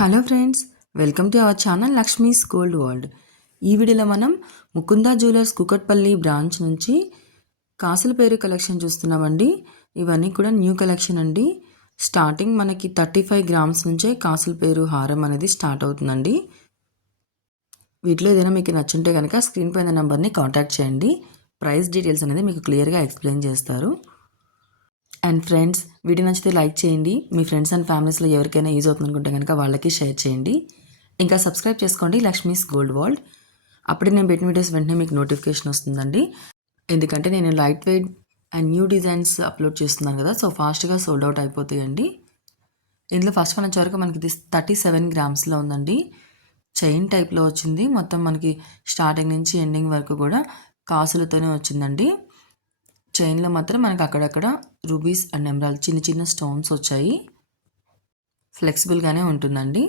Hello friends, welcome to our channel Lakshmi's gold world. ఈ వీడియోలో మనం ముకుందా జ్యువెలర్స్ కుకట్పల్లి బ్రాంచ్ నుంచి కాసుల పేరు కలెక్షన్ చూస్తున్నామండి. ఇవన్నీ కూడా న్యూ కలెక్షన్ అండి. స్టార్టింగ్ మనకి 35 గ్రామ్స్ నుంచే కాసుల పేరు హారం అనేది స్టార్ట్ అవుతుందండి. వీటిలో ఏదైనా మీకు నచ్చుంటే కనుక స్క్రీన్ పైన నెంబర్ని కాంటాక్ట్ చేయండి. ప్రైస్ డీటెయిల్స్ అనేది మీకు క్లియర్గా ఎక్స్ప్లెయిన్ చేస్తారు. అండ్ ఫ్రెండ్స్, వీడియో నచ్చితే లైక్ చేయండి. మీ ఫ్రెండ్స్ అండ్ ఫ్యామిలీస్లో ఎవరికైనా యూజ్ అవుతుంది అనుకుంటే కనుక వాళ్ళకి షేర్ చేయండి. ఇంకా సబ్స్క్రైబ్ చేసుకోండి లక్ష్మీస్ గోల్డ్ వరల్డ్. అప్పుడే నేను పెట్టిన వీడియోస్ వెంటనే మీకు నోటిఫికేషన్ వస్తుందండి. ఎందుకంటే నేను light weight and new designs upload చేస్తున్నాను కదా, సో ఫాస్ట్గా సోల్డ్ అవుట్ అయిపోతాయండి. ఇందులో ఫస్ట్ వన్ వచ్చే వరకు మనకి ఇది 37 గ్రామ్స్లో ఉందండి. చైన్ టైప్లో వచ్చింది. మొత్తం మనకి స్టార్టింగ్ నుంచి ఎండింగ్ వరకు కూడా కాసులతోనే వచ్చిందండి. చైన్లో మాత్రం మనకు అక్కడక్కడ రూబీస్ అండ్ ఎమరాల్డ్ చిన్న చిన్న స్టోన్స్ వచ్చాయి. ఫ్లెక్సిబుల్గానే ఉంటుందండి,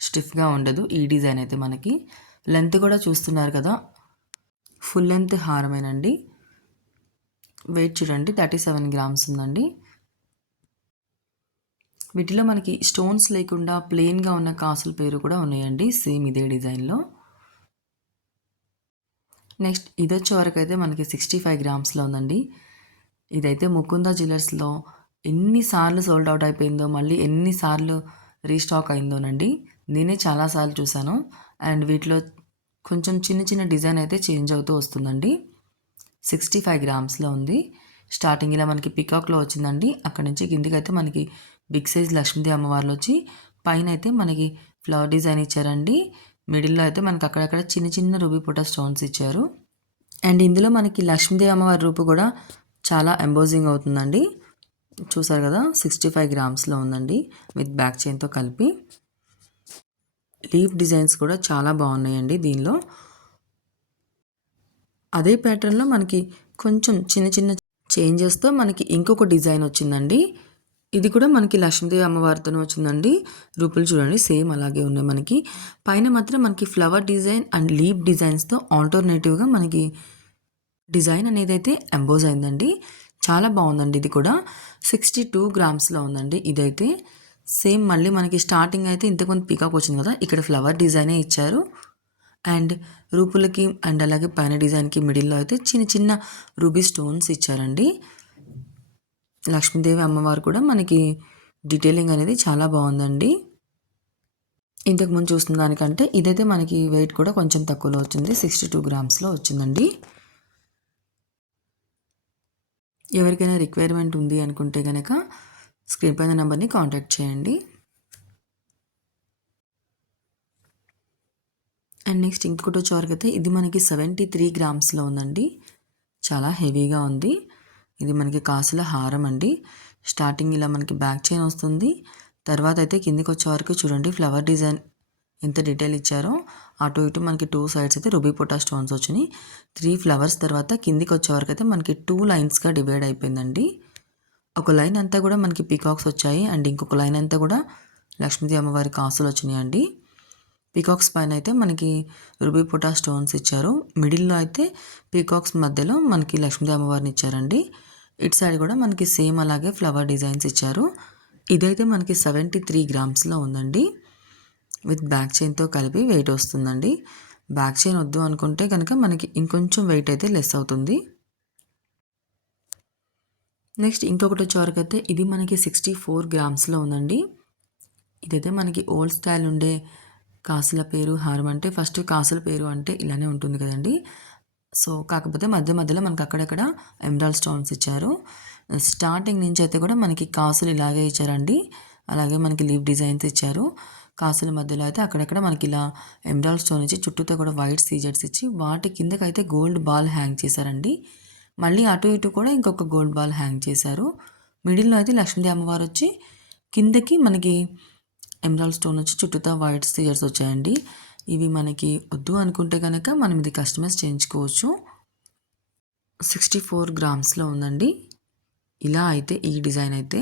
స్టిఫ్గా ఉండదు. ఈ డిజైన్ అయితే మనకి లెంత్ కూడా చూస్తున్నారు కదా, ఫుల్ లెంత్ హారమేనండి. వెయిట్ చూడండి, 37 గ్రామ్స్ ఉందండి. వీటిలో మనకి స్టోన్స్ లేకుండా ప్లెయిన్గా ఉన్న కాసుల పేరు కూడా ఉన్నాయండి, సేమ్ ఇదే డిజైన్లో. నెక్స్ట్ ఇది వచ్చే వరకు అయితే మనకి 65 గ్రామ్స్లో ఉందండి. ఇదైతే ముకుందా జ్యువెలర్స్లో ఎన్నిసార్లు సోల్డ్ అవుట్ అయిపోయిందో, మళ్ళీ ఎన్నిసార్లు రీస్టాక్ అయిందోనండి. నేనే చాలాసార్లు చూశాను. అండ్ వీటిలో కొంచెం చిన్న చిన్న డిజైన్ అయితే చేంజ్ అవుతూ వస్తుందండి. 65 గ్రామ్స్లో ఉంది. స్టార్టింగ్ ఇలా మనకి పికాక్లో వచ్చిందండి. అక్కడ నుంచి కిందికి అయితే మనకి బిగ్ సైజ్ లక్ష్మీదేవి అమ్మవార్లు వచ్చి పైన అయితే మనకి ఫ్లవర్ డిజైన్ ఇచ్చారండి. మిడిల్లో అయితే మనకి అక్కడక్కడ చిన్న చిన్న రూబీ పుటా స్టోన్స్ ఇచ్చారు. అండ్ ఇందులో మనకి లక్ష్మీదేవి అమ్మవారి రూపు కూడా చాలా ఎంబోజింగ్ అవుతుందండి. చూసారు కదా, 65 గ్రామ్స్లో ఉందండి విత్ బ్యాక్ చైన్తో కలిపి. లీఫ్ డిజైన్స్ కూడా చాలా బాగున్నాయండి దీనిలో. అదే ప్యాటర్న్లో మనకి కొంచెం చిన్న చిన్న చేంజెస్తో మనకి ఇంకొక డిజైన్ వచ్చిందండి. ఇది కూడా మనకి లక్ష్మీదేవి అమ్మవారితోనే వచ్చిందండి. రూపులు చూడండి సేమ్ అలాగే ఉన్నాయి. మనకి పైన మాత్రం మనకి ఫ్లవర్ డిజైన్ అండ్ లీఫ్ డిజైన్స్తో ఆల్టర్నేటివ్గా మనకి డిజైన్ అనేది అయితే ఎంబోజ్ అయిందండి. చాలా బాగుందండి. ఇది కూడా 62 గ్రామ్స్లో ఉందండి. ఇదైతే సేమ్ మళ్ళీ మనకి స్టార్టింగ్ అయితే ఇంతకుముందు పీకాక్ వచ్చింది కదా, ఇక్కడ ఫ్లవర్ డిజైనే ఇచ్చారు. అండ్ రూపులకి అండ్ అలాగే పైన డిజైన్కి మిడిల్లో అయితే చిన్న చిన్న రూబీ స్టోన్స్ ఇచ్చారండి. లక్ష్మీదేవి అమ్మవారు కూడా మనకి డీటెయిలింగ్ అనేది చాలా బాగుందండి. ఇంతకుముందు చూస్తున్న దానికంటే ఇదైతే మనకి వెయిట్ కూడా కొంచెం తక్కువలో వచ్చింది. 62 గ్రామ్స్లో వచ్చిందండి. ఎవరికైనా రిక్వైర్మెంట్ ఉంది అనుకుంటే కనుక స్క్రీన్ పైన నెంబర్ని కాంటాక్ట్ చేయండి. అండ్ నెక్స్ట్ ఇంకొకటి వచ్చేవరకైతే ఇది మనకి 73 గ్రామ్స్లో ఉందండి. చాలా హెవీగా ఉంది. ఇది మనకి కాసుల హారం అండి. స్టార్టింగ్ ఇలా మనకి బ్యాక్ చైన్ వస్తుంది. తర్వాత అయితే కిందికి వచ్చే వరకు చూడండి ఫ్లవర్ డిజైన్ ఎంత డీటెయిల్ ఇచ్చారో. అటు ఇటు మనకి 2 సైడ్స్ అయితే రూబీ పొటా స్టోన్స్ వచ్చినాయి. 3 ఫ్లవర్స్ తర్వాత కిందికి వచ్చే వరకు అయితే మనకి 2 లైన్స్గా డివైడ్ అయిపోయిందండి. ఒక లైన్ అంతా కూడా మనకి పీకాక్స్ వచ్చాయి అండ్ ఇంకొక లైన్ అంతా కూడా లక్ష్మీదేవి అమ్మవారి కాసులు వచ్చినాయి అండి. పీకాక్స్ పైన అయితే మనకి రూబీ పొటా స్టోన్స్ ఇచ్చారు. మిడిల్లో అయితే పీకాక్స్ మధ్యలో మనకి లక్ష్మీదేవి అమ్మవారిని ఇచ్చారండి. ఇటు సైడ్ కూడా మనకి సేమ్ అలాగే ఫ్లవర్ డిజైన్స్ ఇచ్చారు. ఇదైతే మనకి 73 గ్రామ్స్లో ఉందండి. విత్ బ్యాక్ చైన్తో కలిపి వెయిట్ వస్తుందండి. బ్యాక్ చైన్ వద్దు అనుకుంటే కనుక మనకి ఇంకొంచెం వెయిట్ అయితే లెస్ అవుతుంది. నెక్స్ట్ ఇంకొకటి వచ్చేవరకు అయితే ఇది మనకి 64 గ్రామ్స్లో ఉందండి. ఇదైతే మనకి ఓల్డ్ స్టైల్ ఉండే కాసుల పేరు హారం. అంటే ఫస్ట్ కాసుల పేరు అంటే ఇలానే ఉంటుంది కదండి. సో కాకపోతే మధ్య మధ్యలో మనకి అక్కడక్కడ ఎమరాల్డ్ స్టోన్స్ ఇచ్చారు. స్టార్టింగ్ నుంచి అయితే కూడా మనకి కాసులు ఇలాగే ఇచ్చారండి. అలాగే మనకి లీఫ్ డిజైన్స్ ఇచ్చారు. కాసుల మధ్యలో అయితే అక్కడక్కడ మనకి ఇలా ఎమరాల్డ్ స్టోన్ ఇచ్చి చుట్టూతో కూడా వైట్ సీజర్స్ ఇచ్చి వాటి కిందకైతే గోల్డ్ బాల్ హ్యాంగ్ చేశారండి. మళ్ళీ అటు ఇటు కూడా ఇంకొక గోల్డ్ బాల్ హ్యాంగ్ చేశారు. మిడిల్లో అయితే లక్ష్మీదేవి అమ్మవారు వచ్చి కిందకి మనకి ఎమరాల్డ్ స్టోన్ వచ్చి చుట్టూతో వైట్ సీజర్స్ వచ్చాయండి. ఇవి మనకి వద్దు అనుకుంటే కనుక మనం ఇది కస్టమైజ్ చేయించుకోవచ్చు. 64 గ్రామ్స్లో ఉందండి. ఇలా అయితే ఈ డిజైన్ అయితే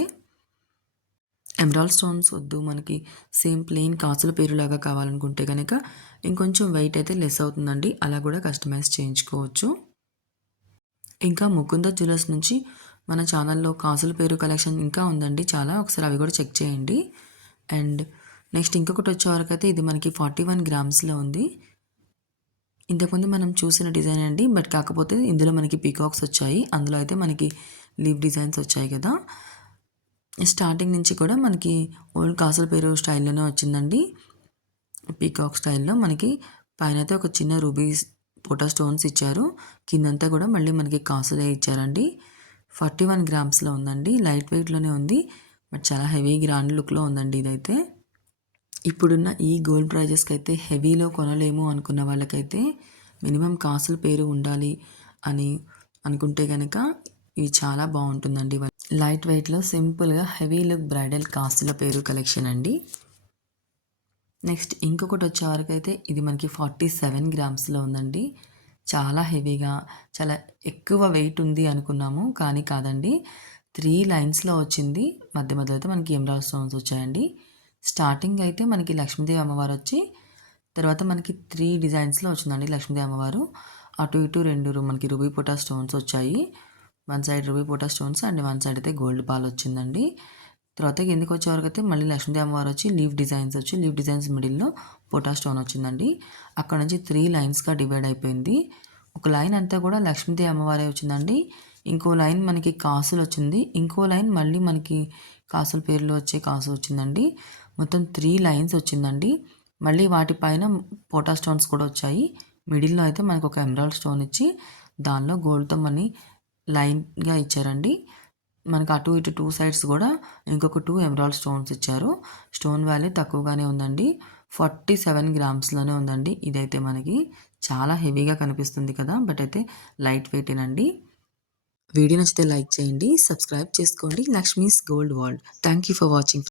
ఎమరాల్డ్ స్టోన్స్ వద్దు, మనకి సేమ్ ప్లెయిన్ కాసుల పేరులాగా కావాలనుకుంటే కనుక ఇంకొంచెం వెయిట్ అయితే లెస్ అవుతుందండి. అలా కూడా కస్టమైజ్ చేయించుకోవచ్చు. ఇంకా ముకుంద జ్యువెలర్స్ నుంచి మన ఛానల్లో కాసుల పేరు కలెక్షన్ ఇంకా ఉందండి చాలా. ఒకసారి అవి కూడా చెక్ చేయండి. అండ్ నెక్స్ట్ ఇంకొకటి వచ్చేవరకైతే ఇది మనకి 41 గ్రామ్స్‌లో ఉంది. ఇంతకుముందు మనం చూసిన డిజైన్ అండి. బట్ కాకపోతే ఇందులో మనకి పీకాక్స్ వచ్చాయి. అందులో అయితే మనకి లీవ్ డిజైన్స్ వచ్చాయి కదా! స్టార్టింగ్ నుంచి కూడా మనకి ఓల్డ్ కాసుల పేరు స్టైల్‌లోనే వచ్చిందండి. పీకాక్ స్టైల్‌లో మనకి పైనైతే ఒక చిన్న రూబీస్ పోటా స్టోన్స్ ఇచ్చారు. కిందంతా కూడా మళ్ళీ మనకి కాసులే ఇచ్చారండి. 41 గ్రామ్స్‌లో ఉందండి. లైట్ వెయిట్‌లోనే ఉంది. బట్ చాలా హెవీ గ్రాండ్ లుక్‌లో ఉందండి ఇదైతే. ఇప్పుడున్న ఈ గోల్డ్ ప్రైజెస్‌కైతే హెవీలో కొనలేము అనుకున్న వాళ్ళకైతే మినిమమ్ కాసుల పేరు ఉండాలి అని అనుకుంటే గనక ఇది చాలా బావుంటుందండి. లైట్ వెయిట్‌లో సింపుల్‌గా హెవీ లుక్ బ్రైడల్ కాసుల పేరు కలెక్షన్ అండి. నెక్స్ట్ ఇంకొకటి వచ్చేవరకైతే ఇది మనకి 47 గ్రామ్స్‌లో ఉందండి. చాలా హెవీగా, చాలా ఎక్కువ వెయిట్ ఉంది అనుకున్నాము. కానీ కాదండి. 3 లైన్స్‌లో వచ్చింది. మధ్య మధ్యలో అయితే మనకి ఎమరాల్డ్ స్టోన్స్ వచ్చాయండి. స్టార్టింగ్ అయితే మనకి లక్ష్మీదేవి అమ్మవారు వచ్చి, తర్వాత మనకి 3 డిజైన్స్‌లో వచ్చిందండి లక్ష్మీదేవి అమ్మవారు. అటు ఇటు 2 మనకి రూబీ పోటా స్టోన్స్ వచ్చాయి. వన్ సైడ్ రూబీ పోటా స్టోన్స్ అండ్ వన్ సైడ్ అయితే గోల్డ్ బాల్ వచ్చిందండి. తర్వాత కిందకి వచ్చేవరకైతే మళ్ళీ లక్ష్మీదేవి అమ్మవారు వచ్చి లీవ్ డిజైన్స్ మిడిల్‌లో పోటా స్టోన్ వచ్చిందండి. అక్కడ నుంచి 3 లైన్స్‌గా డివైడ్ అయిపోయింది. ఒక లైన్ అంతా కూడా లక్ష్మీదేవి అమ్మవారే వచ్చిందండి. ఇంకో లైన్ మనకి కాసులు వచ్చింది. ఇంకో లైన్ మళ్ళీ మనకి కాసుల పేర్లు వచ్చే కాసు వచ్చిందండి. మొత్తం 3 లైన్స్ వచ్చిందండి. మళ్ళీ వాటిపైన పోటా స్టోన్స్ కూడా వచ్చాయి. మిడిల్‌లో అయితే మనకు ఒక ఎమరాల్డ్ స్టోన్ ఇచ్చి దానిలో గోల్డ్‌తో మనీ లైన్‌గా ఇచ్చారండి. మనకు అటు ఇటు 2 సైడ్స్ కూడా ఇంకొక 2 ఎమరాల్డ్ స్టోన్స్ ఇచ్చారు. స్టోన్ వాల్యూ తక్కువగానే ఉందండి. 47 గ్రామ్స్‌లోనే ఉందండి. ఇదైతే మనకి చాలా హెవీగా కనిపిస్తుంది కదా! బట్ అయితే లైట్ వెయిటేనండి. వీడియో నచ్చితే లైక్ చేయండి. సబ్స్క్రైబ్ చేసుకోండి. Lakshmi's gold world. Thank you for watching.